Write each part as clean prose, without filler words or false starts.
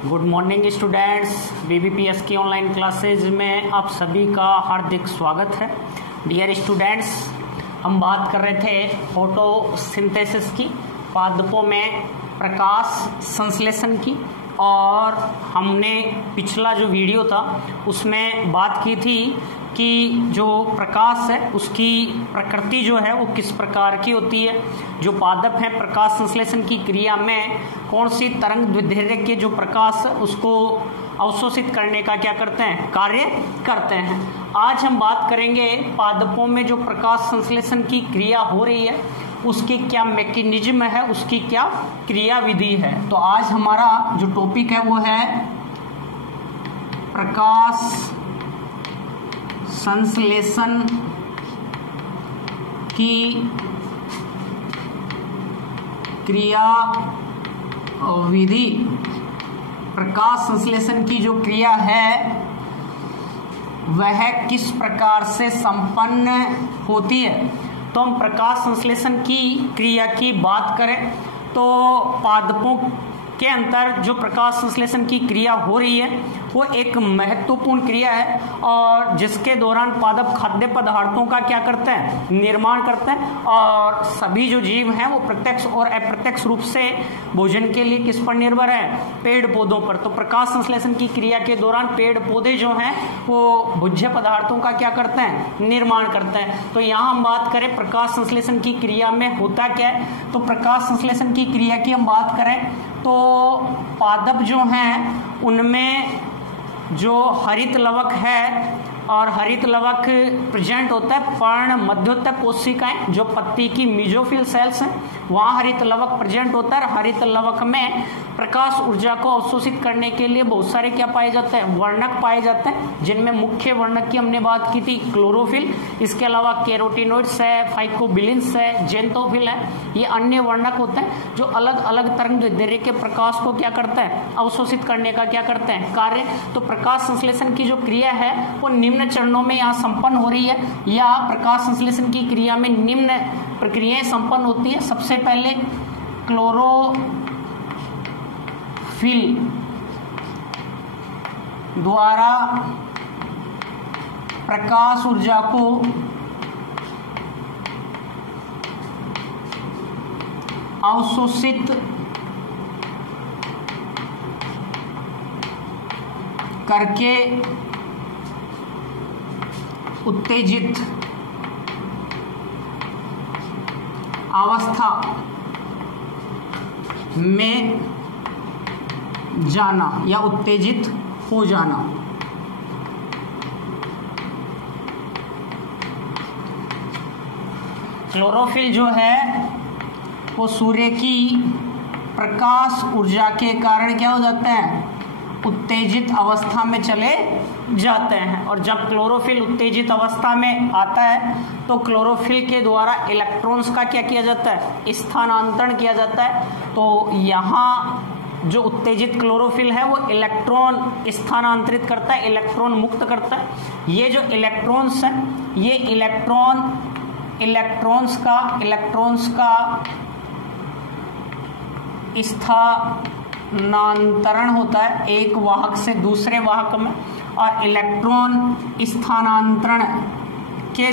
Good morning students, BBPS की online classes में आप सभी का हार्दिक स्वागत है। डियर स्टूडेंट्स, हम बात कर रहे थे फोटोसिंथेसिस की, पादपों में प्रकाश संश्लेषण की, और हमने पिछला जो वीडियो था उसमें बात की थी कि जो प्रकाश है उसकी प्रकृति जो है वो किस प्रकार की होती है। जो पादप है प्रकाश संश्लेषण की क्रिया में कौन सी तरंग दैर्ध्य के जो प्रकाश है उसको अवशोषित करने का क्या करते हैं, कार्य करते हैं। आज हम बात करेंगे पादपों में जो प्रकाश संश्लेषण की क्रिया हो रही है उसकी क्या मैकेनिज्म है, उसकी क्या क्रिया विधि है। तो आज हमारा जो टॉपिक है वो है प्रकाश संश्लेषण की क्रिया विधि। प्रकाश संश्लेषण की जो क्रिया है वह किस प्रकार से संपन्न होती है। तो हम प्रकाश संश्लेषण की क्रिया की बात करें तो पादपों के अंदर जो प्रकाश संश्लेषण की क्रिया हो रही है वो एक महत्वपूर्ण क्रिया है, और जिसके दौरान पादप खाद्य पदार्थों का क्या करते हैं, निर्माण करते हैं। और सभी जो जीव हैं वो प्रत्यक्ष और अप्रत्यक्ष रूप से भोजन के लिए किस पर निर्भर है, पेड़ पौधों पर। तो प्रकाश संश्लेषण की क्रिया के दौरान पेड़ पौधे जो हैं वो भोज्य पदार्थों का क्या करते हैं, निर्माण करते हैं। तो यहाँ हम बात करें प्रकाश संश्लेषण की क्रिया में होता क्या है। तो प्रकाश संश्लेषण की क्रिया की हम बात करें तो पादप जो हैं उनमें जो हरित लवक है, और हरित लवक प्रेजेंट होता है पर्ण मध्योत्तर कोशिकाएं, जो पत्ती की मीजोफिल सेल्स हैं वहाँ हरित लवक प्रेजेंट होता है। हरित लवक में प्रकाश ऊर्जा को अवशोषित करने के लिए बहुत सारे क्या पाए जाते हैं, वर्णक पाए जाते हैं, जिनमें मुख्य वर्णक की हमने बात की थी क्लोरोफिल। इसके अलावा कैरोटिनोइड्स है, फाइकोबिलिन्स है, जेंथोफिल है। ये अन्य वर्णक होते हैं जो अलग अलग तरंग दैर्ध्य के प्रकाश को क्या करते हैं, अवशोषित करने का क्या करते हैं, कार्य। तो प्रकाश संश्लेषण की जो क्रिया है वो निम्न चरणों में यहाँ संपन्न हो रही है, या प्रकाश संश्लेषण की क्रिया में निम्न प्रक्रियाएं संपन्न होती है। सबसे पहले क्लोरोफिल द्वारा प्रकाश ऊर्जा को अवशोषित करके उत्तेजित अवस्था में जाना या उत्तेजित हो जाना। क्लोरोफिल जो है वो सूर्य की प्रकाश ऊर्जा के कारण क्या हो जाते हैं, उत्तेजित अवस्था में चले जाते हैं। और जब क्लोरोफिल उत्तेजित अवस्था में आता है तो क्लोरोफिल के द्वारा इलेक्ट्रॉन्स का क्या किया जाता है, स्थानांतरण किया जाता है। तो यहाँ जो उत्तेजित क्लोरोफिल है वो इलेक्ट्रॉन स्थानांतरित करता है, इलेक्ट्रॉन मुक्त करता है। ये जो इलेक्ट्रॉन्स हैं ये इलेक्ट्रॉन्स का स्थानांतरण होता है एक वाहक से दूसरे वाहक में। और इलेक्ट्रॉन स्थानांतरण के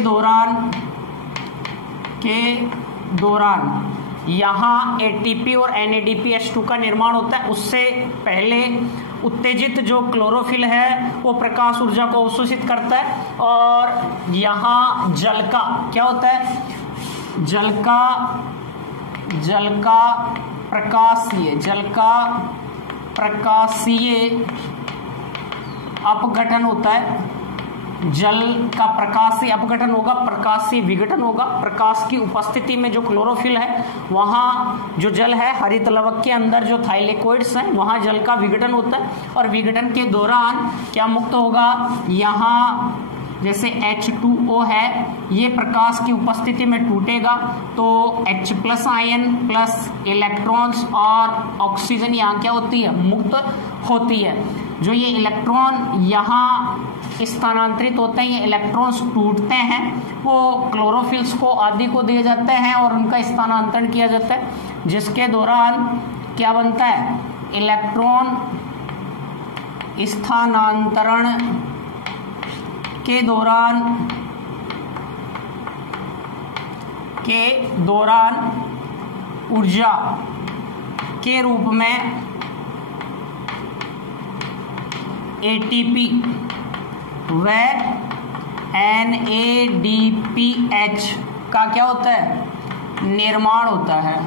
दौरान यहाँ एटीपी और NADPH2 का निर्माण होता है। उससे पहले उत्तेजित जो क्लोरोफिल है वो प्रकाश ऊर्जा को अवशोषित करता है, और यहाँ जल का क्या होता है, जल प्रकाशीय अपघटन होता है। जल का प्रकाशीय अपघटन होगा, प्रकाशीय विघटन होगा। प्रकाश की उपस्थिति में जो क्लोरोफिल है वहाँ जो जल है हरित लवक के अंदर जो थाइलेकोइड्स हैं वहाँ जल का विघटन होता है, और विघटन के दौरान क्या मुक्त होगा, यहाँ जैसे H2O है ये प्रकाश की उपस्थिति में टूटेगा तो H+ आयन प्लस इलेक्ट्रॉन्स और ऑक्सीजन यहाँ क्या होती है, मुक्त होती है। जो ये इलेक्ट्रॉन यहाँ स्थानांतरित होते हैं, ये इलेक्ट्रॉन्स टूटते हैं, वो क्लोरोफिल्स को आदि को दिए जाते हैं और उनका स्थानांतरण किया जाता है, जिसके दौरान क्या बनता है, इलेक्ट्रॉन स्थानांतरण के दौरान ऊर्जा के रूप में एटीपी व NADPH का क्या होता है, निर्माण होता है।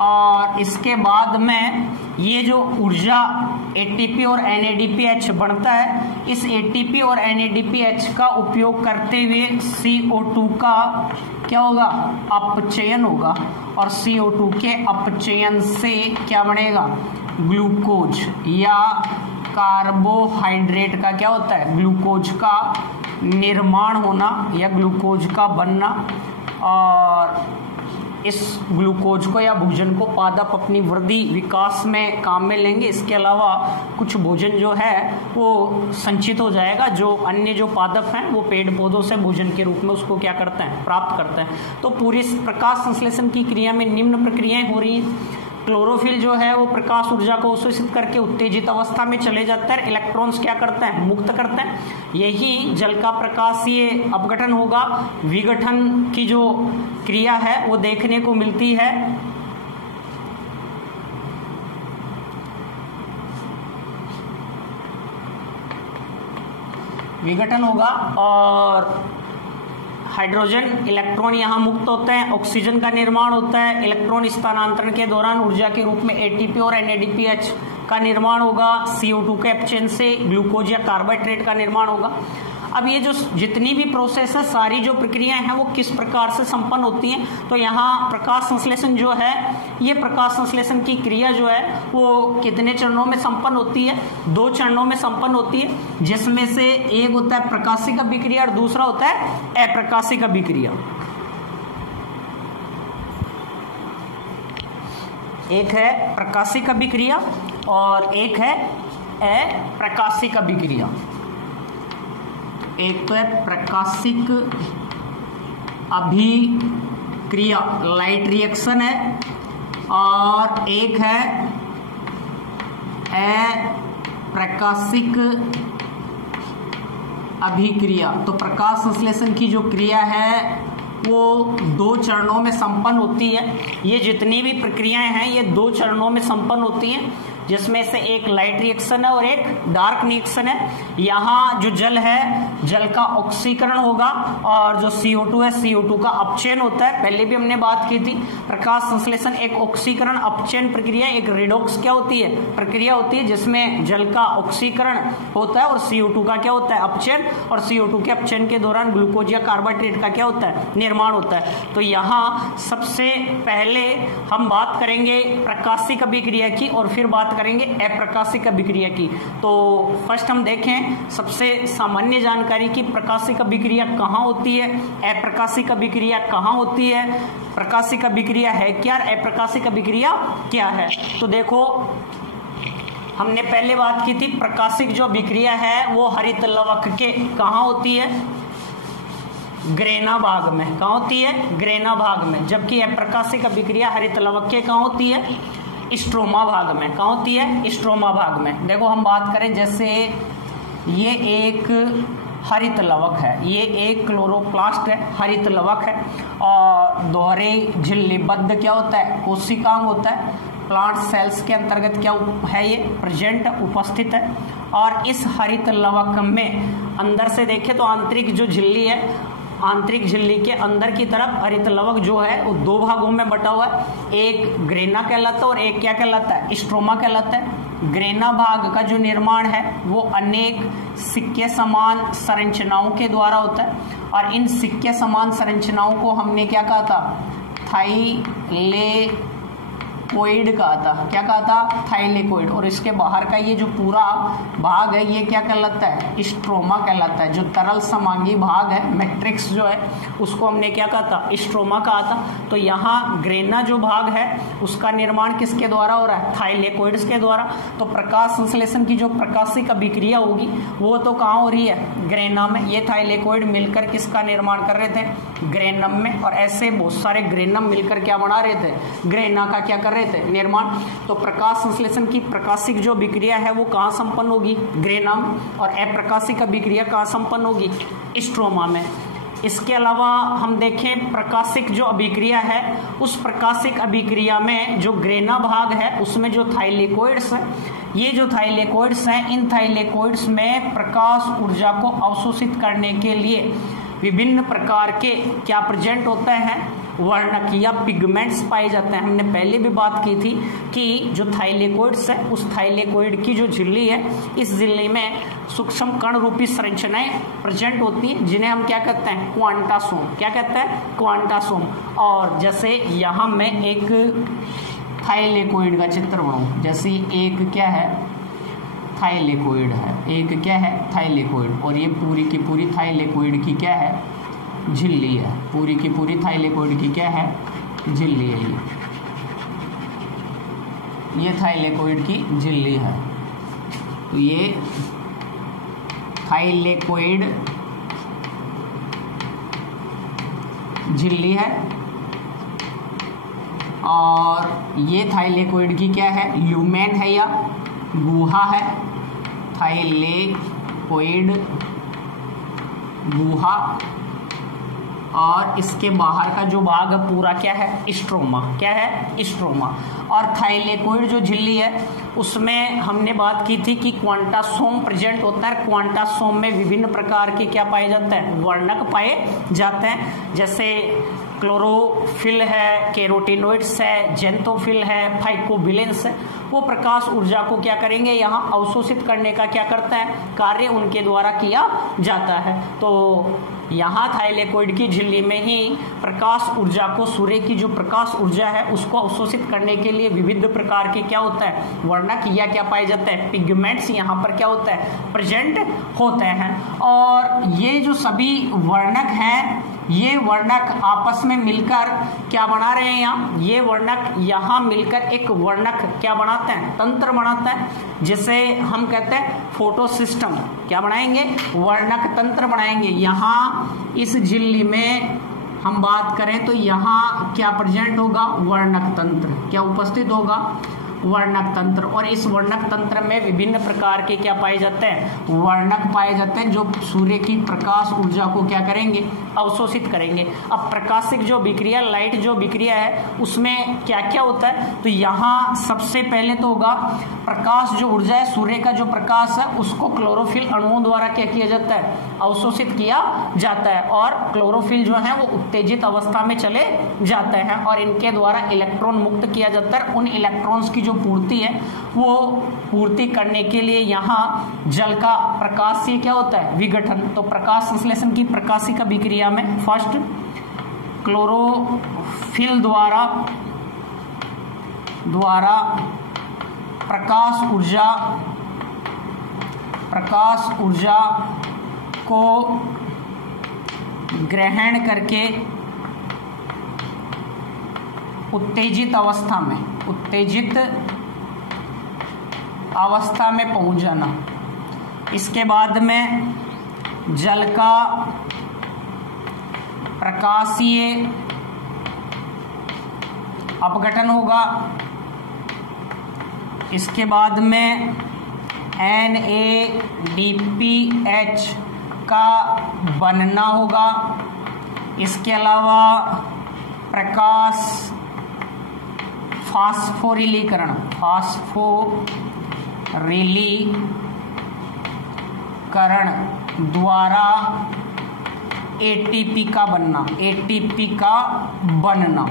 और इसके बाद में ये जो ऊर्जा ATP और NADPH बनता है, इस ATP और NADPH का उपयोग करते हुए CO2 का क्या होगा, अपचयन होगा। और CO2 के अपचयन से क्या बनेगा, ग्लूकोज या कार्बोहाइड्रेट का क्या होता है, ग्लूकोज का निर्माण होना या ग्लूकोज का बनना। और इस ग्लूकोज को या भोजन को पादप अपनी वृद्धि विकास में काम में लेंगे। इसके अलावा कुछ भोजन जो है वो संचित हो जाएगा, जो अन्य जो पादप हैं वो पेड़ पौधों से भोजन के रूप में उसको क्या करते हैं, प्राप्त करते हैं। तो पूरी प्रकाश संश्लेषण की क्रिया में निम्न प्रक्रियाएं हो रही हैं। क्लोरोफिल जो है वो प्रकाश ऊर्जा को अवशोषित करके उत्तेजित अवस्था में चले जाता है, इलेक्ट्रॉन्स क्या करते हैं, मुक्त करते हैं। यही जल का प्रकाशीय अपघटन होगा, विघटन की जो क्रिया है वो देखने को मिलती है। विघटन होगा और हाइड्रोजन इलेक्ट्रॉन यहाँ मुक्त होते हैं, ऑक्सीजन का निर्माण होता है। इलेक्ट्रॉन स्थानांतरण के दौरान ऊर्जा के रूप में ATP और NADPH का निर्माण होगा। CO2 के अपचयन से ग्लूकोज या कार्बोहाइड्रेट का निर्माण होगा। अब ये जो जितनी भी प्रोसेस है, सारी जो प्रक्रियाएं हैं वो किस प्रकार से संपन्न होती हैं, तो यहाँ प्रकाश संश्लेषण जो है, ये प्रकाश संश्लेषण की क्रिया जो है वो कितने चरणों में संपन्न होती है, 2 चरणों में संपन्न होती है, जिसमें से एक होता है प्रकाशिक अभिक्रिया और दूसरा होता है अप्रकाशिक अभिक्रिया। एक है प्रकाशिक अभिक्रिया और एक है अप्रकाशिक अभिक्रिया। एक तो है प्रकाशिक अभिक्रिया, लाइट रिएक्शन है, और एक है अप्रकाशिक अभिक्रिया। तो प्रकाश संश्लेषण की जो क्रिया है वो 2 चरणों में संपन्न होती है। ये जितनी भी प्रक्रियाएं हैं ये 2 चरणों में संपन्न होती हैं, जिसमें से एक लाइट रिएक्शन है और एक डार्क रिएक्शन है। यहाँ जो जल है, जल का ऑक्सीकरण होगा और जो CO2 है, CO2 का अपचयन होता है। पहले भी हमने बात की थी, प्रकाश संश्लेषण एक ऑक्सीकरण अपचयन प्रक्रिया, एक रिडॉक्स क्या होती है, प्रक्रिया होती है, जिसमें जल का ऑक्सीकरण होता है और CO2 का क्या होता है, अपचयन। और CO2 के अपचयन के दौरान ग्लूकोज या कार्बोहाइड्रेट का क्या होता है, निर्माण होता है। तो यहाँ सबसे पहले हम बात करेंगे प्रकाशिक अभिक्रिया की और फिर बात करेंगे अप्रकाशिक अभिक्रिया की। तो फर्स्ट हम देखें सबसे सामान्य जानकारी की प्रकाशिक अभिक्रिया कहाँ होती है, अप्रकाशिक अभिक्रिया कहाँ होती है, प्रकाशिक अभिक्रिया है क्या, अप्रकाशिक अभिक्रिया क्या है। तो देखो हमने पहले बात की थी प्रकाशिक जो अभिक्रिया है वो हरित लवक के कहाँ होती है, ग्रेना भाग में। कहाँ होती है, ग्रेना भाग में। जबकि अप्रकाशिक अभिक्रिया हरित लवक के कहाँ होती है, स्ट्रोमा भाग में। कहाँ होती है, स्ट्रोमा भाग में। देखो हम बात करें, जैसे ये एक हरित लवक है, ये एक क्लोरोप्लास्ट है, हरित लवक है, और दोहरे झिल्लीबद्ध क्या होता है, कोशिकांग होता है। प्लांट सेल्स के अंतर्गत क्या है, ये प्रेजेंट उपस्थित है। और इस हरित लवक में अंदर से देखें तो आंतरिक जो झिल्ली है, आंतरिक झिल्ली के अंदर की तरफ हरित लवक जो है वो 2 भागों में बटा हुआ है, एक ग्रेना कहलाता है और एक क्या कहलाता है, स्ट्रोमा कहलाता है। ग्रेना भाग का जो निर्माण है वो अनेक सिक्के समान संरचनाओं के द्वारा होता है, और इन सिक्के समान संरचनाओं को हमने क्या कहा था, थाइलेकोइड कहा था। क्या कहा था, थाइलेकोइड। और इसके बाहर का ये जो पूरा भाग है ये क्या कहलाता है, स्ट्रोमा कहलाता है। जो तरल समांगी भाग है, मैट्रिक्स जो है, उसको हमने क्या कहा था, स्ट्रोमा कहा था। तो यहाँ ग्रेना जो भाग है उसका निर्माण किसके द्वारा हो रहा है, थाइलेकोइड्स के द्वारा। तो प्रकाश संश्लेषण की जो प्रकाशिक अभिक्रिया होगी वो तो कहाँ हो रही है, ग्रेना में। ये थाइलेकोइड मिलकर किसका निर्माण कर रहे थे, ग्रेनम में। और ऐसे बहुत सारे ग्रेनम मिलकर क्या बना रहे थे, ग्रेना का क्या कर रहे रहे थे, निर्माण। तो प्रकाश संश्लेषण की प्रकाशिक जो अभिक्रिया है वो कहाँ संपन्न होगी, ग्रेना में, और अप्रकाशिक अभिक्रिया कहाँ संपन्न होगी, स्ट्रोमा में। इसके अलावा हम देखें प्रकाशिक जो अभिक्रिया है, उस प्रकाशिक अभिक्रिया में जो ग्रेना भाग है उसमें जो थाइलेकोइड्स है, ये जो थाइलेकोइड्स हैं, इन थाइलेकोइड्स में प्रकाश ऊर्जा को अवशोषित करने के लिए विभिन्न प्रकार के क्या प्रेजेंट होते हैं, वर्णक या पिगमेंट्स पाए जाते हैं। हमने पहले भी बात की थी कि जो थाइलेकोइड्स है, उस थाइलेकोइड की जो झिल्ली है, इस झिल्ली में सूक्ष्म कण रूपी संरचनाएं प्रेजेंट होती हैं, जिन्हें हम क्या कहते हैं, क्वांटासोम। क्या कहते हैं, क्वांटासोम। और जैसे यहाँ मैं एक थाइलेकोइड का चित्र बनाऊं, जैसे एक क्या है, थाइलेकोइड है, एक क्या है, थाइलेकोइड, और ये पूरी की पूरी थाइलेकोइड की क्या है, झिल्ली है, पूरी की पूरी थाइलेकोइड की क्या है, झिल्ली है। ये थाइलेकोइड की झिल्ली है। तो ये थाइलेकोइड झिल्ली है, और ये थाइलेकोइड की क्या है, ल्यूमेन है या गुहा है, थाइलेकोइड गुहा। और इसके बाहर का जो भाग पूरा क्या है, स्ट्रोमा। क्या है, स्ट्रोमा। और थाइलेकोइड जो झिल्ली है उसमें हमने बात की थी कि क्वांटासोम प्रेजेंट होता है। क्वांटासोम में विभिन्न प्रकार के क्या पाए जाते हैं, वर्णक पाए जाते हैं, जैसे क्लोरोफिल है, कैरोटिनोइड्स है, जेंथोफिल है, फाइकोबिलेंस है। वो प्रकाश ऊर्जा को क्या करेंगे, यहाँ अवशोषित करने का क्या करता है, कार्य उनके द्वारा किया जाता है। तो यहाँ थाइलेकोइड की झिल्ली में ही प्रकाश ऊर्जा को, सूर्य की जो प्रकाश ऊर्जा है उसको अवशोषित करने के लिए विविध प्रकार के क्या होता है, वर्णक या क्या पाए जाते हैं, पिगमेंट्स यहाँ पर क्या होता है, प्रेजेंट होते हैं। और ये जो सभी वर्णक हैं, ये वर्णक आपस में मिलकर क्या बना रहे हैं, यहाँ ये वर्णक यहाँ मिलकर एक वर्णक क्या बनाते हैं, तंत्र बनाते हैं, जिसे हम कहते हैं फोटो सिस्टम। क्या बनाएंगे, वर्णक तंत्र बनाएंगे। यहाँ इस झिल्ली में हम बात करें तो यहाँ क्या प्रेजेंट होगा, वर्णक तंत्र। क्या उपस्थित होगा, वर्णक तंत्र। और इस वर्णक तंत्र में विभिन्न प्रकार के क्या पाए जाते हैं, वर्णक पाए जाते हैं, जो सूर्य की प्रकाश ऊर्जा को क्या करेंगे, अवशोषित करेंगे। अब प्रकाशिक जो विक्रिया, लाइट जो विक्रिया है, उसमें क्या क्या होता है, तो यहाँ सबसे पहले तो होगा प्रकाश जो ऊर्जा है, सूर्य का जो प्रकाश है उसको क्लोरोफिल अणुओं द्वारा क्या किया जाता है, अवशोषित किया जाता है। और क्लोरोफिल जो है वो उत्तेजित अवस्था में चले जाते हैं और इनके द्वारा इलेक्ट्रॉन मुक्त किया जाता है। उन इलेक्ट्रॉन्स की जो पूर्ति है वो पूर्ति करने के लिए यहाँ जल का प्रकाश से क्या होता है, विघटन। तो प्रकाश संश्लेषण की प्रकाशिक अभिक्रिया में फर्स्ट क्लोरोफिल द्वारा प्रकाश ऊर्जा को ग्रहण करके उत्तेजित अवस्था में पहुंच जाना। इसके बाद में जल का प्रकाशीय अपघटन होगा। इसके बाद में NADPH का बनना होगा। इसके अलावा प्रकाश फास्फोरिलीकरण द्वारा ATP का बनना।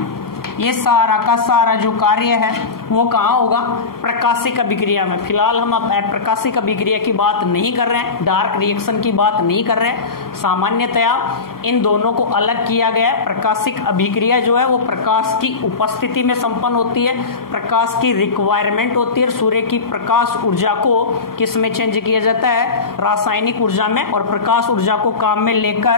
ये सारा का सारा जो कार्य है वो कहाँ होगा, प्रकाशिक अभिक्रिया में। फिलहाल हम अब प्रकाशिक अभिक्रिया की बात नहीं कर रहे हैं, डार्क रिएक्शन की बात नहीं कर रहे हैं। सामान्यतया इन दोनों को अलग किया गया है। प्रकाशिक अभिक्रिया जो है वो प्रकाश की उपस्थिति में संपन्न होती है, प्रकाश की रिक्वायरमेंट होती है। सूर्य की प्रकाश ऊर्जा को किस में चेंज किया जाता है, रासायनिक ऊर्जा में, और प्रकाश ऊर्जा को काम में लेकर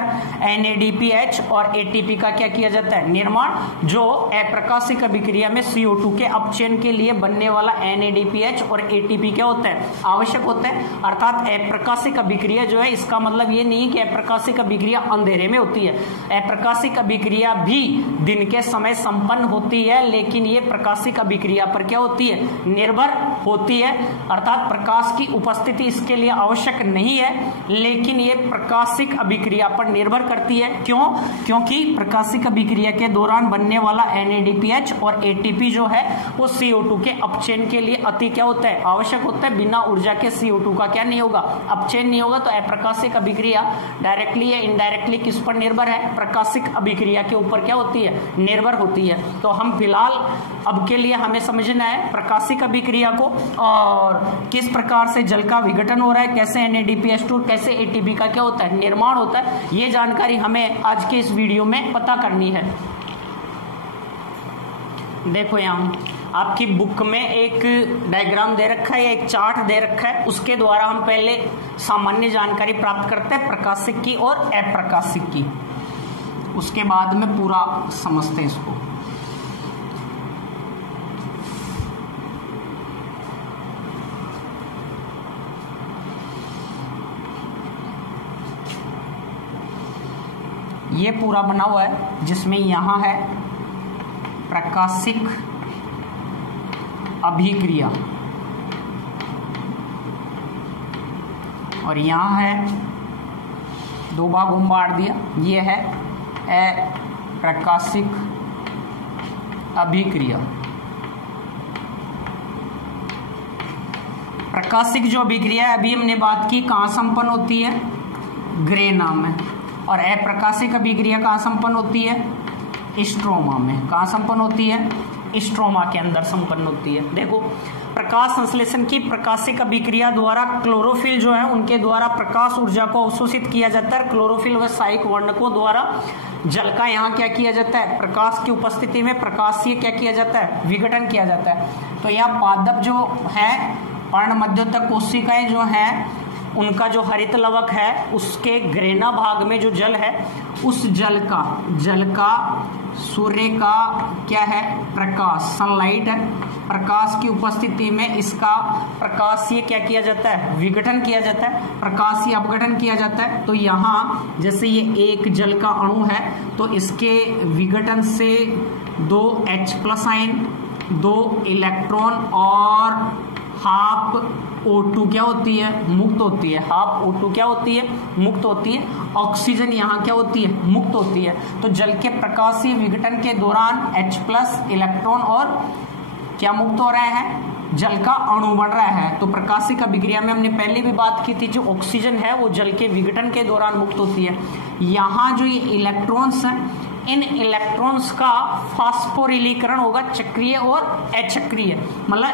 NADPH और ATP का क्या किया जाता है, निर्माण, जो अप्रकाशिक अभिक्रिया में CO2 के अपचयन के लिए बनने वाला NADPH और ATP क्या होता है, आवश्यक होता है। अर्थात अप्रकाशिक अभिक्रिया जो है, इसका मतलब ये नहीं कि अप्रकाशिक अभिक्रिया अंधेरे में होती है। अप्रकाशिक अभिक्रिया भी दिन के समय संपन्न होती है, लेकिन ये प्रकाशिक अभिक्रिया पर क्या होती है, निर्भर होती है। अर्थात प्रकाश की उपस्थिति इसके लिए आवश्यक नहीं है, लेकिन ये प्रकाशिक अभिक्रिया पर निर्भर करती है। क्यों? क्योंकि प्रकाशिक अभिक्रिया के दौरान बनने वाला NADPH और ATP जो है वो CO2 के अपचयन के लिए अति क्या होता है, आवश्यक होता है। बिना ऊर्जा के CO2 का क्या नहीं होगा, अपचयन नहीं होगा। तो अप्रकाशिक अभिक्रिया डायरेक्टली या इनडायरेक्टली किस पर निर्भर है, प्रकाशिक अभिक्रिया के ऊपर क्या होती है, निर्भर होती है। तो हम फिलहाल अब के लिए हमें समझना है प्रकाशिक अभिक्रिया को, और किस प्रकार से जल का विघटन हो रहा है, कैसे NADPH2 कैसे ATP का क्या होता है, निर्माण होता है। ये जानकारी हमें आज के इस वीडियो में पता करनी है। देखो यहाँ आपकी बुक में एक डायग्राम दे रखा है, एक चार्ट दे रखा है, उसके द्वारा हम पहले सामान्य जानकारी प्राप्त करते हैं प्रकाशिक की और अप्रकाशिक की, उसके बाद में पूरा समझते हैं इसको। ये पूरा बना हुआ है, जिसमें यहां है प्रकाशिक अभिक्रिया और यहां है, दो भागों में बांट दिया। ये है अप्रकाशिक अभिक्रिया। प्रकाशिक जो अभिक्रिया है, अभी हमने बात की कहाँ संपन्न होती है, ग्रे नाम है। और अप्रकाशिक अभिक्रिया कहाँ संपन्न होती है, स्ट्रोमा में। कहाँ संपन्न होती है, स्ट्रोमा के अंदर संपन्न होती है। देखो, प्रकाश संश्लेषण की प्रकाशिक अभिक्रिया द्वारा क्लोरोफिल जो है उनके द्वारा प्रकाश ऊर्जा को अवशोषित किया जाता है। क्लोरोफिल व सहायक वर्णकों द्वारा जल का यहाँ क्या किया जाता है, प्रकाश की उपस्थिति में प्रकाशीय क्या किया जाता है, विघटन किया जाता है। तो यहाँ पादप जो है, पर्ण मध्योतक कोशिकाएं जो हैं, उनका जो हरित लवक है उसके ग्रेना भाग में जो जल है, उस जल का सूर्य का क्या है, प्रकाश, सनलाइट है। प्रकाश की उपस्थिति में इसका प्रकाशीय क्या किया जाता है, विघटन किया जाता है, प्रकाशीय अपघटन किया जाता है। तो यहाँ जैसे ये एक जल का अणु है, तो इसके विघटन से 2 H+ आयन, 2 इलेक्ट्रॉन और हाफ O2 क्या होती है, मुक्त होती है। हाफ O2 क्या होती है, मुक्त होती है। ऑक्सीजन यहाँ क्या होती है, मुक्त होती है। तो जल के प्रकाशीय विघटन के दौरान H+ इलेक्ट्रॉन और क्या मुक्त हो रहे हैं, जल का अणु बन रहा है। तो प्रकाशिक अभिक्रिया में हमने पहले भी बात की थी, जो ऑक्सीजन है वो जल के विघटन के दौरान मुक्त होती है। यहाँ जो ये इलेक्ट्रॉन्स हैं, इन इलेक्ट्रॉन्स का फास्फोरिलीकरण होगा, चक्रीय और अचक्रीय, मतलब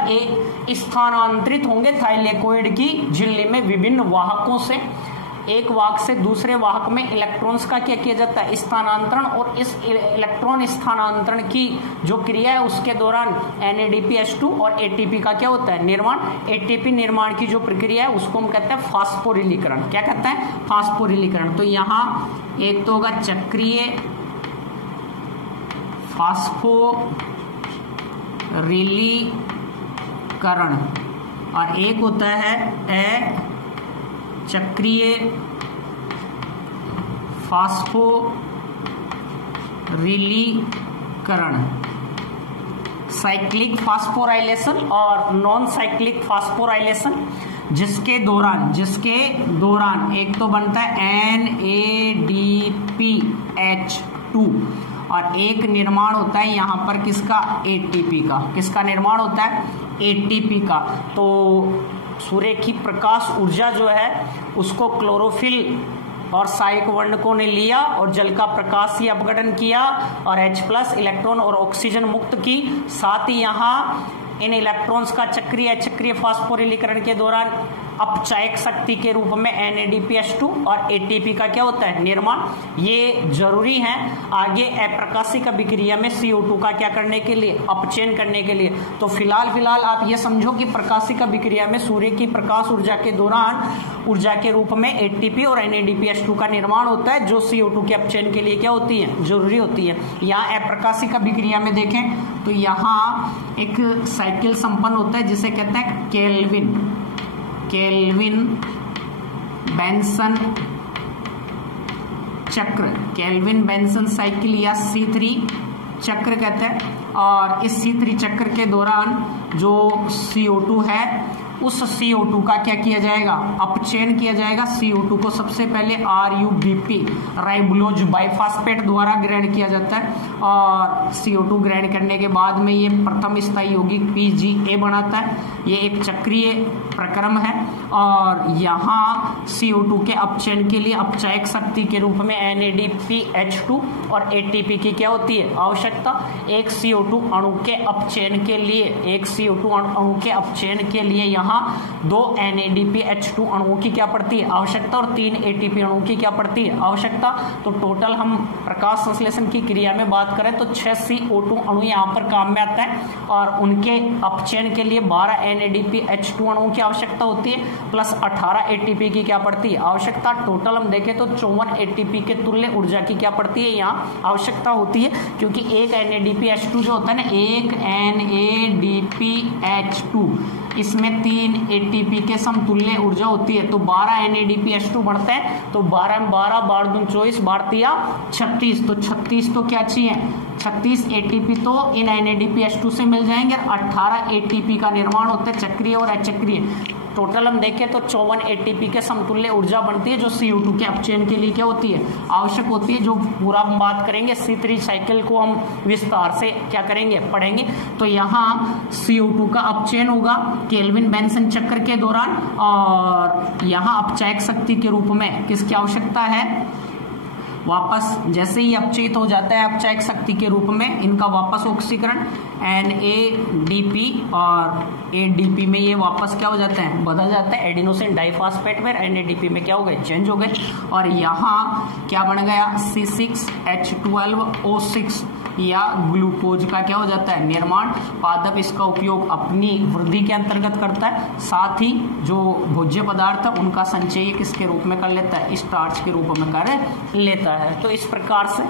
स्थानांतरित होंगे थाइलेकोइड की झिल्ली में विभिन्न वाहकों से। एक वाहक से दूसरे वाहक में इलेक्ट्रॉन्स का क्या किया जाता है, स्थानांतरण। और इस इलेक्ट्रॉन स्थानांतरण की जो क्रिया है उसके दौरान NADPH2 और ATP का क्या होता है, निर्माण। ATP निर्माण की जो प्रक्रिया है उसको हम कहते हैं फास्फोरिलीकरण। क्या कहते हैं, फास्फोरिलीकरण। तो यहाँ एक तो होगा चक्रीय फास्फोरिलीकरण और एक होता है अचक्रीय फास्फोरिलीकरण। साइक्लिक फास्फोराइलेशन और नॉन साइक्लिक फास्फोराइलेशन, जिसके दौरान एक तो बनता है NADPH2 और एक निर्माण होता है यहाँ पर किसका, ATP का। किसका निर्माण होता है, ATP का। तो सूर्य की प्रकाश ऊर्जा जो है उसको क्लोरोफिल और सहायक वर्णकों ने लिया और जल का प्रकाशीय अपघटन किया और H+ इलेक्ट्रॉन और ऑक्सीजन मुक्त की। साथ ही यहाँ इन इलेक्ट्रॉन्स का चक्रीय अचक्रीय फास्फोरिलीकरण के दौरान अपचायक शक्ति के रूप में NADPH2 और ATP का क्या होता है निर्माण, ये जरूरी है आगे अप्रकाशिक अभिक्रिया में CO2 का क्या करने के लिए, अपचयन करने के लिए। तो फिलहाल आप ये समझो कि प्रकाशिक अभिक्रिया में सूर्य की प्रकाश ऊर्जा के दौरान ऊर्जा के रूप में ATP और NADPH2 का निर्माण होता है, जो CO2 के अपचयन के लिए क्या होती है, जरूरी होती है। यहाँ अप्रकाशिक अभिक्रिया में देखें तो यहाँ एक साइकिल संपन्न होता है जिसे कहते हैं केल्विन बेंसन चक्र, केल्विन बेंसन साइकिल या C3 चक्र कहते हैं। और इस C3 चक्र के दौरान जो CO2 है उस CO2 का क्या किया जाएगा, अपचयन किया जाएगा। CO2 को सबसे पहले RUBP राइबोलोज बाइफास्फेट द्वारा ग्रहण किया जाता है और CO2 ग्रहण करने के बाद में ये प्रथम स्थायी यौगिक PGA बनाता है। ये एक चक्रीय प्रक्रम है और यहाँ CO2 के अपचयन के लिए अपचायक शक्ति के रूप में NADPH2 और ATP की क्या होती है, आवश्यकता। एक CO2 अणु के अपचयन के लिए, एक CO2 अणु के अपचयन के लिए यहाँ 2 NADPH2 अणुओं की क्या पड़ती है, आवश्यकता और 3 ATP अणुओं की क्या पड़ती है, आवश्यकता। तो टोटल हम प्रकाश संश्लेषण की क्रिया में बात करें तो 6 CO2 अणु यहाँ पर काम में आता है और उनके अपचयन के लिए 12 NADPH2 अणुओं की आवश्यकता होती है प्लस 18 ATP की क्या पड़ती है, आवश्यकता। टोटल हम देखें तो 54 ATP के तुल्य ऊर्जा की क्या पड़ती है, यहाँ आवश्यकता होती है। क्योंकि एक NADPH2 जो होता है ना, एक NADPH2 इसमें 3 ATP के समतुल्य ऊर्जा होती है। तो 12 NADPH2 बढ़ते हैं तो 12 में 12 12 दूनी 24 12 36, तो 36 तो क्या चाहिए, 36 ATP तो इन NADPH2 से मिल जाएंगे। 18 ATP का निर्माण होता है चक्रीय और अचक्रीय। टोटल हम देखें तो 54 ATP के समतुल्य ऊर्जा बनती है जो CO2 के अपचयन के लिए क्या होती है, आवश्यक होती है। जो पूरा हम बात करेंगे C3 साइकिल को हम विस्तार से क्या करेंगे, पढ़ेंगे। तो यहाँ CO2 का अपचयन होगा केल्विन बेंसन चक्र के दौरान और यहाँ अपचायक शक्ति के रूप में किसकी आवश्यकता है, वापस जैसे ही अपचयित हो जाता है अपचायक शक्ति के रूप में इनका वापस ऑक्सीकरण NADP और ADP में ये वापस क्या हो जाते हैं, बदल जाता है एडिनोसिन डाइफॉस्फेट में NADP में क्या हो गए, चेंज हो गए। और यहाँ क्या बन गया, C6H12O6 या ग्लूकोज का क्या हो जाता है, निर्माण। पादप इसका उपयोग अपनी वृद्धि के अंतर्गत करता है, साथ ही जो भोज्य पदार्थ है उनका संचय किसके रूप में कर लेता है, स्टार्च के रूप में कर लेता है। तो इस प्रकार से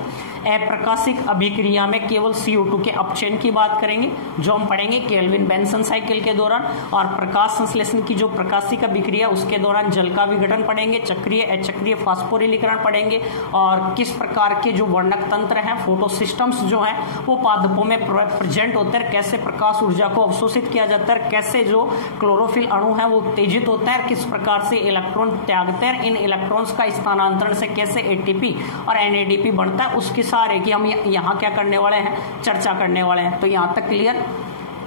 अप्रकाशिक अभिक्रिया में केवल CO2 के अपचयन की बात करेंगे जो हम पढ़ेंगे केल्विन बेंसन साइकिल के दौरान, और प्रकाश संश्लेषण की जो प्रकाशिक अभिक्रिया उसके दौरान जल का विघटन पढ़ेंगे, चक्रीय अचक्रीय फास्फोरिलीकरण पढ़ेंगे और किस प्रकार के जो वर्णक तंत्र हैं, फोटोसिस्टम्स जो हैं वो पादपों में प्रेजेंट होते हैं, कैसे प्रकाश ऊर्जा को अवशोषित किया जाता है, कैसे जो क्लोरोफिल अणु है वो उत्तेजित होता है, किस प्रकार से इलेक्ट्रॉन त्यागते हैं, इन इलेक्ट्रॉन्स का स्थानांतरण से कैसे ATP और NADP बनता है, उसके सारे की हम यहाँ क्या करने वाले हैं, चर्चा करने वाले हैं। तो यहाँ तक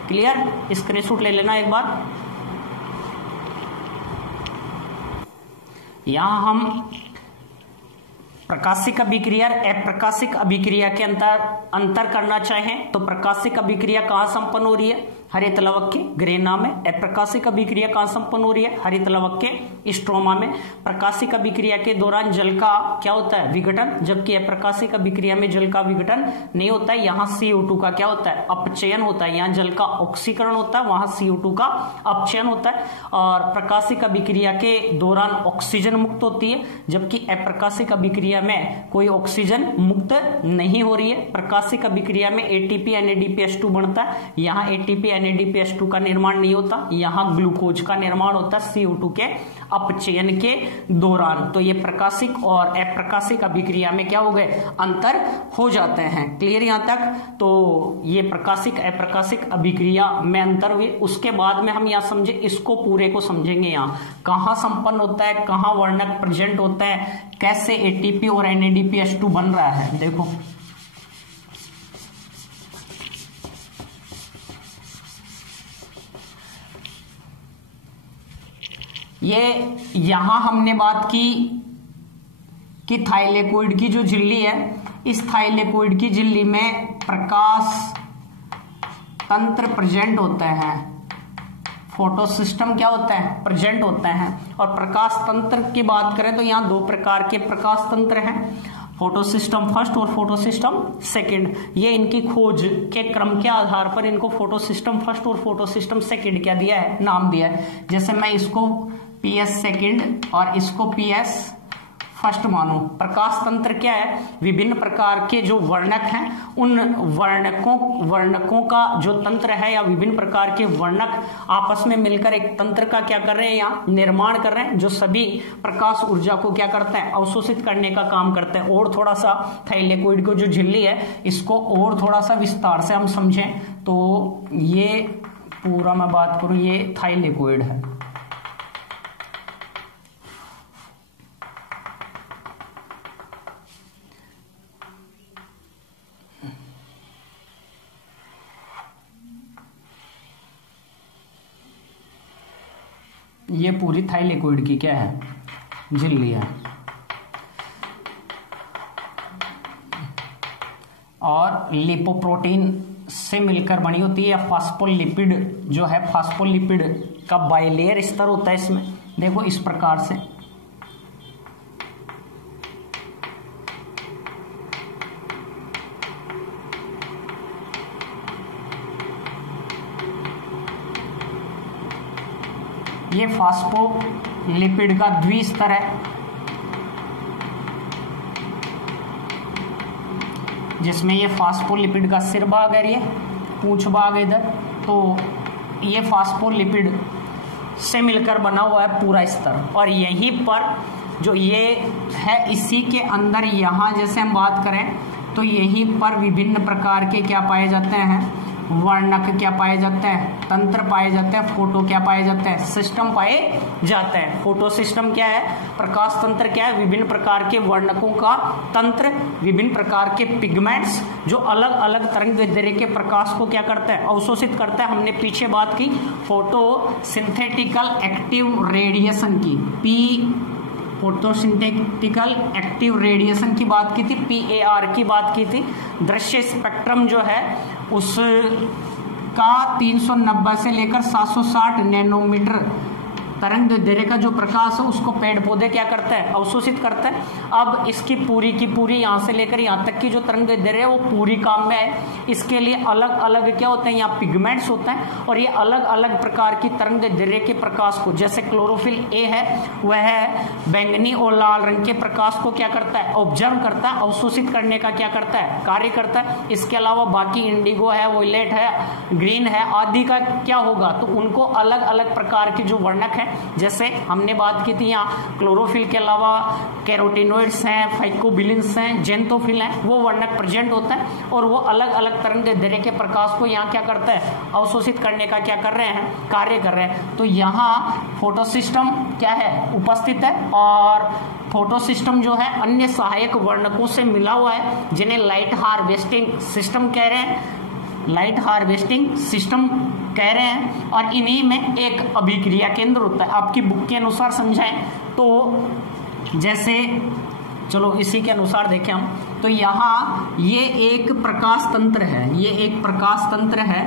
क्लियर, स्क्रीनशॉट ले लेना एक बार। यहाँ हम प्रकाशिक अभिक्रिया अप्रकाशिक अभिक्रिया के अंतर करना चाहें तो प्रकाशिक अभिक्रिया कहाँ संपन्न हो रही है, हरित लवक के ग्रेना में। अप्रकाशिक अभिक्रिया कहाँ संपन्न हो रही है, हरित लवक के स्ट्रोमा में। प्रकाशिक अभिक्रिया के दौरान जल का क्या होता है, विघटन, जबकि अप्रकाशिक अभिक्रिया में जल का विघटन नहीं होता है। यहाँ CO2 का क्या होता है, अपचयन होता है। यहाँ जल का ऑक्सीकरण होता है, वहां CO2 का अपचयन होता है। और प्रकाशिक अभिक्रिया के दौरान ऑक्सीजन मुक्त होती है, जबकि अप्रकाशिक अभिक्रिया में कोई ऑक्सीजन मुक्त नहीं हो रही है। प्रकाशिक अभिक्रिया में ATP NADPH2 बनता है, यहाँ ATP NADPH2 का निर्माण नहीं होता, यहाँ ग्लूकोज का निर्माण होता है CO2 के अपचयन के दौरान। तो ये प्रकाशिक और अप्रकाशिक अभिक्रिया में क्या हो गए, अंतर हो जाते हैं। क्लियर यहाँ तक। तो ये प्रकाशिक अप्रकाशिक अभिक्रिया में अंतर हुए, उसके बाद में हम यहाँ समझे, इसको पूरे को समझेंगे। यहाँ कहाँ संपन्न होता है, कहाँ वर्णक प्रेजेंट होता है, कैसे ATP और NADPH2 बन रहा है। देखो ये यहां हमने बात की कि थाइलेकोइड की जो झिल्ली है, इस थाइलेकोइड की झिल्ली में प्रकाश तंत्र प्रेजेंट होता है, फोटो सिस्टम क्या होता है, प्रेजेंट होते हैं। और प्रकाश तंत्र की बात करें तो यहाँ 2 प्रकार के प्रकाश तंत्र हैं, फोटो सिस्टम फर्स्ट और फोटो सिस्टम सेकंड। ये इनकी खोज के क्रम के आधार पर इनको फोटो सिस्टम फर्स्ट और फोटो सिस्टम सेकंड क्या दिया है, नाम दिया है। जैसे मैं इसको PS सेकंड और इसको PS फर्स्ट मानो। प्रकाश तंत्र क्या है, विभिन्न प्रकार के जो वर्णक हैं उन वर्णकों का जो तंत्र है या विभिन्न प्रकार के वर्णक आपस में मिलकर एक तंत्र का क्या कर रहे हैं, यहाँ निर्माण कर रहे हैं, जो सभी प्रकाश ऊर्जा को क्या करते हैं, अवशोषित करने का काम करते हैं। और थोड़ा सा थाइलेकोइड को जो झिल्ली है इसको और थोड़ा सा विस्तार से हम समझें तो ये पूरा मैं बात करूं, ये थाइलेकोइड है। ये पूरी थाइलेकोइड की क्या है, झिल्ली है। और लिपोप्रोटीन से मिलकर बनी होती है। फास्फोलिपिड जो है, फास्फोलिपिड का बाइलेयर स्तर होता है इसमें, देखो इस प्रकार से। ये फास्फोलिपिड का द्विस्तर है, जिसमें ये फास्फोलिपिड का सिर भाग है, ये पूंछ भाग है इधर। तो ये फास्फोलिपिड से मिलकर बना हुआ है पूरा स्तर। और यहीं पर जो ये है, इसी के अंदर यहाँ जैसे हम बात करें तो यहीं पर विभिन्न प्रकार के क्या पाए जाते हैं, वर्णक क्या पाए जाते हैं, तंत्र पाए जाते हैं, फोटो क्या पाए जाते हैं, सिस्टम पाए जाते हैं। फोटो सिस्टम क्या है, प्रकाश तंत्र क्या है, विभिन्न प्रकार के वर्णकों का तंत्र, विभिन्न प्रकार के पिगमेंट्स जो अलग अलग तरंगदैर्ध्य के प्रकाश को क्या करते हैं, अवशोषित करता है। हमने पीछे बात की फोटो सिंथेटिकल एक्टिव रेडिएशन की, फोटोसिंथेटिकल एक्टिव रेडिएशन की बात की थी, PAR की बात की थी। दृश्य स्पेक्ट्रम जो है उसका 390 से लेकर 760 नैनोमीटर तरंगदैर्ध्य का जो प्रकाश है उसको पेड़ पौधे क्या करते हैं, अवशोषित करते हैं। अब इसकी पूरी की पूरी यहाँ से लेकर यहाँ तक की जो तरंगदैर्ध्य है वो पूरी काम में है। इसके लिए अलग अलग क्या होते हैं, यहाँ पिगमेंट्स होते हैं और ये अलग अलग प्रकार की तरंगदैर्ध्य के प्रकाश को, जैसे क्लोरोफिल A है वह बैंगनी और लाल रंग के प्रकाश को क्या करता है, ऑब्जर्व करता है, अवशोषित करने का क्या करता है, कार्य करता है। इसके अलावा बाकी इंडिगो है, वोयलेट है, ग्रीन है आदि का क्या होगा, तो उनको अलग अलग प्रकार के जो वर्णक है, जैसे हमने बात की थी यहाँ क्लोरोफिल के अलावा कैरोटिनोइड्स हैं, फाइकोबिलिन्स हैं, जेंथोफिल हैं, वो वर्णक प्रेजेंट होता है और वो अलग अलग तरंगदैर्ध्य के प्रकाश को यहाँ क्या करता है, अवशोषित करने का क्या कर रहे हैं, कार्य कर रहे हैं। तो यहाँ फोटो सिस्टम क्या है, उपस्थित है। और फोटो सिस्टम जो है अन्य सहायक वर्णकों से मिला हुआ है, जिन्हें लाइट हार्वेस्टिंग सिस्टम कह रहे हैं, लाइट हार्वेस्टिंग सिस्टम कह रहे हैं। और इन्हीं में एक अभिक्रिया केंद्र होता है। आपकी बुक के अनुसार समझाएं तो जैसे चलो इसी के अनुसार देखें हम, तो यहाँ ये एक प्रकाश तंत्र है, ये एक प्रकाश तंत्र है।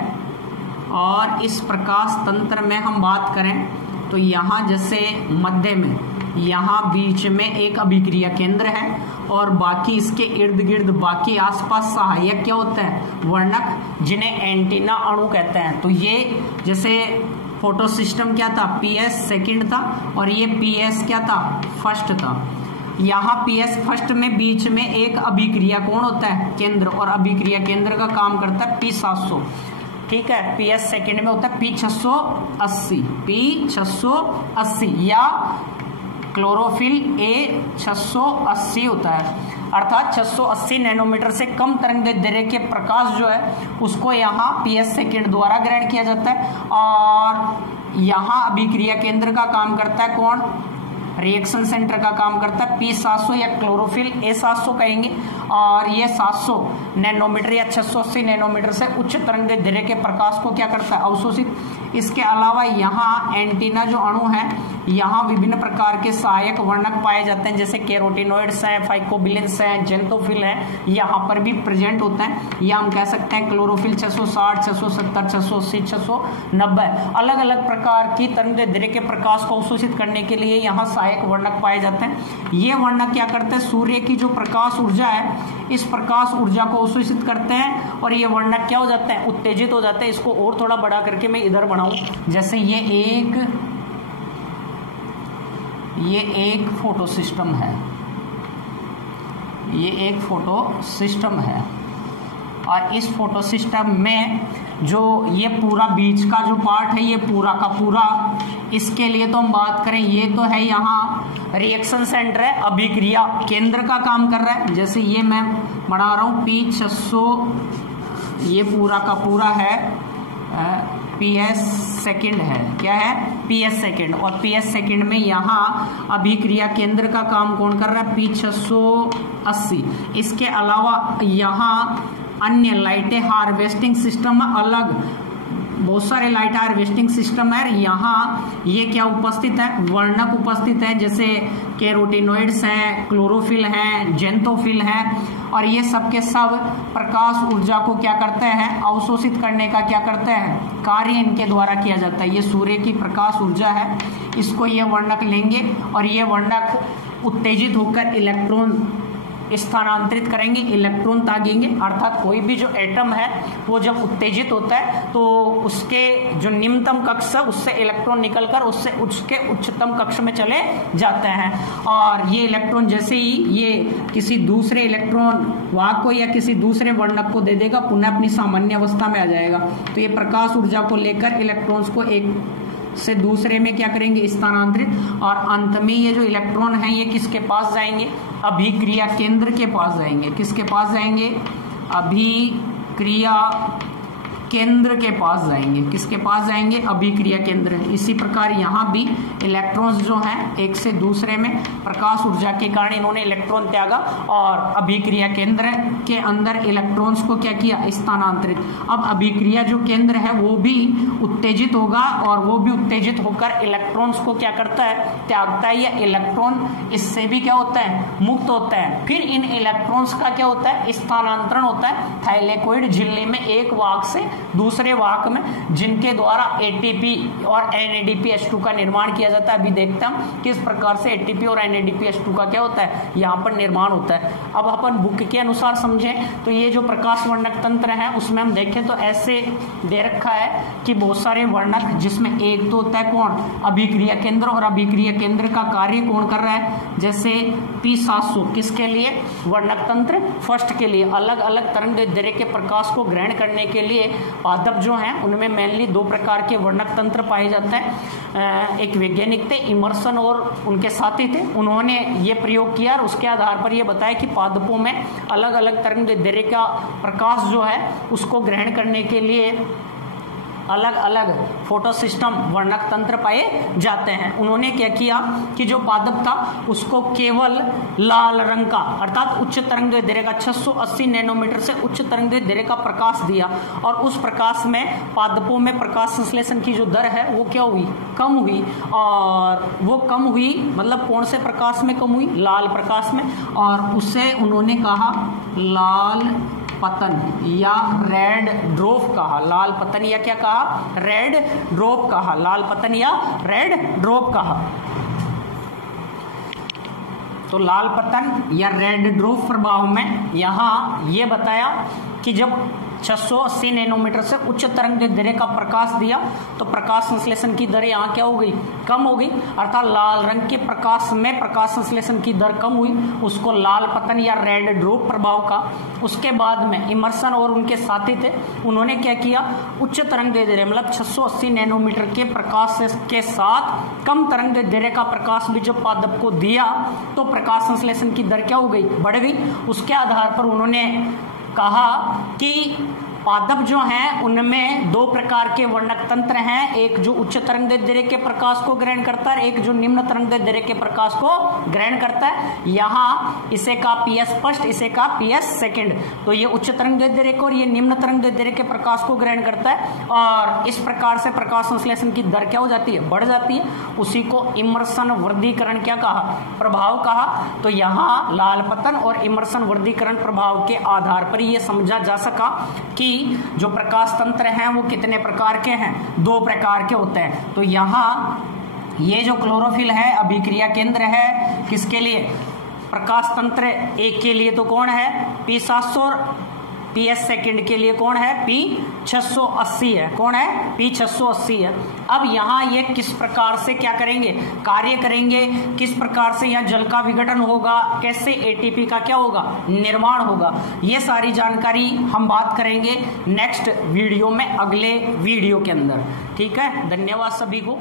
और इस प्रकाश तंत्र में हम बात करें तो यहाँ जैसे मध्य में, यहाँ बीच में एक अभिक्रिया केंद्र है और बाकी इसके इर्द गिर्द बाकी आसपास सहायक क्या होते हैं, वर्णक, जिन्हें एंटीना अणु कहते हैं। तो ये जैसे फोटो सिस्टम क्या था, PS सेकंड था और ये PS क्या था, फर्स्ट था। यहाँ PS फर्स्ट में बीच में एक अभिक्रिया कोण होता है, केंद्र, और अभिक्रिया केंद्र का काम करता है P700, ठीक है। PS सेकंड में होता है P680 या क्लोरोफिल A 680 होता है, अर्थात 680 नैनोमीटर से कम तरंगदैर्ध्य के प्रकाश जो है उसको यहाँ PS सेकंड द्वारा ग्रहण किया जाता है। और यहाँ अभिक्रिया केंद्र का काम करता है कौन, रिएक्शन सेंटर का काम करता है P700 या क्लोरोफिल A700 कहेंगे। और ये 700 नैनोमीटर या 680 नैनोमीटर से उच्च तरंगदैर्ध्य के प्रकाश को क्या करता है, अवशोषित। इसके अलावा यहाँ एंटीना जो अणु है, यहाँ विभिन्न प्रकार के सहायक वर्णक पाए जाते हैं, जैसे कैरोटीनॉइड्स हैं, फाइकोबिलेंस हैं, जेंथोफिल है, यहाँ पर भी प्रेजेंट होता है। या हम कह सकते हैं क्लोरोफिल 660, 670, 680, 690 अलग अलग प्रकार की तरंगदैर्ध्य के प्रकाश को अवशोषित करने के लिए यहाँ सहायक वर्णक पाए जाते हैं। ये वर्णक क्या करते हैं, सूर्य की जो प्रकाश ऊर्जा है, इस प्रकाश ऊर्जा को अवशोषित करते हैं और ये वर्णक क्या हो जाते हैं, उत्तेजित हो जाते हैं। इसको और थोड़ा बड़ा करके मैं इधर बढ़ाऊं, जैसे ये एक फोटो सिस्टम है, ये एक फोटो सिस्टम है और इस फोटो सिस्टम में जो ये पूरा बीच का जो पार्ट है, ये पूरा का पूरा, इसके लिए तो हम बात करें, ये तो है यहाँ रिएक्शन सेंटर है, अभिक्रिया केंद्र का काम कर रहा है। जैसे ये मैं बना रहा हूँ P600, ये पूरा का पूरा है PS सेकंड है, क्या है PS सेकंड, और PS सेकंड में यहाँ अभिक्रिया केंद्र का काम कौन कर रहा है, P680। इसके अलावा यहाँ अन्य लाइटें हार्वेस्टिंग सिस्टम अलग, बहुत सारे लाइट हार्वेस्टिंग सिस्टम है। यहाँ ये क्या उपस्थित है, वर्णक उपस्थित है, जैसे कैरोटीनॉइड्स हैं, क्लोरोफिल है, जेंथोफिल है, और ये सब के सब प्रकाश ऊर्जा को क्या करते हैं, अवशोषित करने का क्या करते हैं, कार्य इनके द्वारा किया जाता है। ये सूर्य की प्रकाश ऊर्जा है, इसको ये वर्णक लेंगे और ये वर्णक उत्तेजित होकर इलेक्ट्रॉन स्थानांतरित करेंगे, इलेक्ट्रॉन दागेंगे। अर्थात कोई भी जो एटम है वो जब उत्तेजित होता है तो उसके जो निम्नतम कक्ष है उससे इलेक्ट्रॉन निकलकर उसके उच्चतम कक्ष में चले जाते हैं, और ये इलेक्ट्रॉन जैसे ही ये किसी दूसरे इलेक्ट्रॉन वाहक को या किसी दूसरे वर्णक को दे देगा, पुनः अपनी सामान्य अवस्था में आ जाएगा। तो ये प्रकाश ऊर्जा को लेकर इलेक्ट्रॉन्स को एक से दूसरे में क्या करेंगे, स्थानांतरित, और अंत में ये जो इलेक्ट्रॉन है ये किसके पास जाएंगे, अभिक्रिया केंद्र के पास जाएंगे। किसके पास जाएंगे, अभिक्रिया केंद्र के पास जाएंगे। किसके पास जाएंगे, अभिक्रिया केंद्र। इसी प्रकार यहाँ भी इलेक्ट्रॉन्स जो हैं एक से दूसरे में प्रकाश ऊर्जा के कारण इन्होंने इलेक्ट्रॉन त्यागा और अभिक्रिया केंद्र के अंदर इलेक्ट्रॉन्स को क्या किया, स्थानांतरित। अब अभिक्रिया जो केंद्र है वो भी उत्तेजित होगा और वो भी उत्तेजित होकर इलेक्ट्रॉन्स को क्या करता है, त्यागता है। या इलेक्ट्रॉन इससे भी क्या होता है, मुक्त होता है। फिर इन इलेक्ट्रॉन्स का क्या होता है, स्थानांतरण होता है थाइलेकोइड झिल्ली में एक वाहक से दूसरे वाहक में, जिनके द्वारा एटीपी और NADPH2 का निर्माण किया जाता है। अभी देखते हैं किस प्रकार से एटीपी और NADPH2 का क्या होता है, यहाँ पर निर्माण होता है। अब अपन बुक के अनुसार समझें तो ये जो प्रकाश वर्णक तंत्र है उसमें हम देखें तो ऐसे दे रखा है कि बहुत सारे वर्णक, जिसमें एक तो होता है कौन, अभिक्रिया केंद्र, और अभिक्रिया केंद्र का कार्य कौन कर रहा है, जैसे P700 किसके लिए, वर्णक तंत्र फर्स्ट के लिए, अलग अलग तरंगदैर्ध्य के प्रकाश को ग्रहण करने के लिए पादप जो हैं उनमें मेनली दो प्रकार के वर्णक तंत्र पाए जाते हैं। एक वैज्ञानिक थे इमर्सन और उनके साथी थे, उन्होंने ये प्रयोग किया और उसके आधार पर ये बताया कि पादपों में अलग अलग तरंगदैर्ध्य का प्रकाश जो है उसको ग्रहण करने के लिए अलग अलग फोटो सिस्टम वर्णक तंत्र पाए जाते हैं। उन्होंने क्या किया कि जो पादप था उसको केवल लाल रंग का, अर्थात उच्च तरंगदैर्ध्य का 680 नैनोमीटर से उच्च तरंगदैर्ध्य का प्रकाश दिया, और उस प्रकाश में पादपों में प्रकाश संश्लेषण की जो दर है वो क्या हुई, कम हुई। और वो कम हुई मतलब कौन से प्रकाश में कम हुई, लाल प्रकाश में, और उससे उन्होंने कहा लाल पतन या रेड ड्रॉप कहा, लाल पतन या क्या कहा, रेड ड्रॉप कहा, लाल पतन या रेड ड्रॉप कहा। तो लाल पतन या रेड ड्रॉप प्रभाव में यहाँ ये बताया कि जब 680 नैनोमीटर से उच्च तरंगदैर्ध्य का प्रकाश दिया तो प्रकाश संश्लेषण की दर यहाँ क्या हो गई, कम हो गई, अर्थात लाल रंग के प्रकाश में प्रकाश संश्लेषण की दर कम हुई, उसको लाल पतन या रेड ड्रॉप प्रभाव का। उसके बाद में इमर्सन और उनके साथी थे, उन्होंने क्या किया, उच्च तरंगदैर्ध्य मतलब 680 नैनोमीटर के प्रकाश के साथ कम तरंगदैर्ध्य का प्रकाश भी जब पादप को दिया तो प्रकाश संश्लेषण की दर क्या हो गई, बढ़ गई। उसके आधार पर उन्होंने कहा कि पादप जो हैं उनमें दो प्रकार के वर्णक तंत्र हैं, एक जो उच्च तरंगदैर्ध्य के प्रकाश को ग्रहण करता है, एक जो निम्न तरंगदैर्ध्य के प्रकाश को ग्रहण करता है। यहाँ इसे का पीएस फर्स्ट, इसे का पीएस सेकंड। तो ये उच्च तरंगदैर्ध्य को और ये निम्न तरंगदैर्ध्य के प्रकाश को ग्रहण करता है और इस प्रकार से प्रकाश संश्लेषण की दर क्या हो जाती है, बढ़ जाती है। उसी को इमर्सन वर्धीकरण क्या कहा, प्रभाव कहा। तो यहाँ लाल पतन और इमर्सन वर्धीकरण प्रभाव के आधार पर यह समझा जा सका कि जो प्रकाश तंत्र हैं वो कितने प्रकार के हैं, दो प्रकार के होते हैं। तो यहाँ ये जो क्लोरोफिल है अभिक्रिया केंद्र है किसके लिए, प्रकाश तंत्र एक के लिए तो कौन है P700 और PS सेकंड के लिए कौन है P680 है, कौन है P680 है। अब यहाँ ये किस प्रकार से क्या करेंगे, कार्य करेंगे, किस प्रकार से यहाँ जल का विघटन होगा, कैसे ATP का क्या होगा, निर्माण होगा, ये सारी जानकारी हम बात करेंगे नेक्स्ट वीडियो में, अगले वीडियो के अंदर। ठीक है, धन्यवाद सभी को।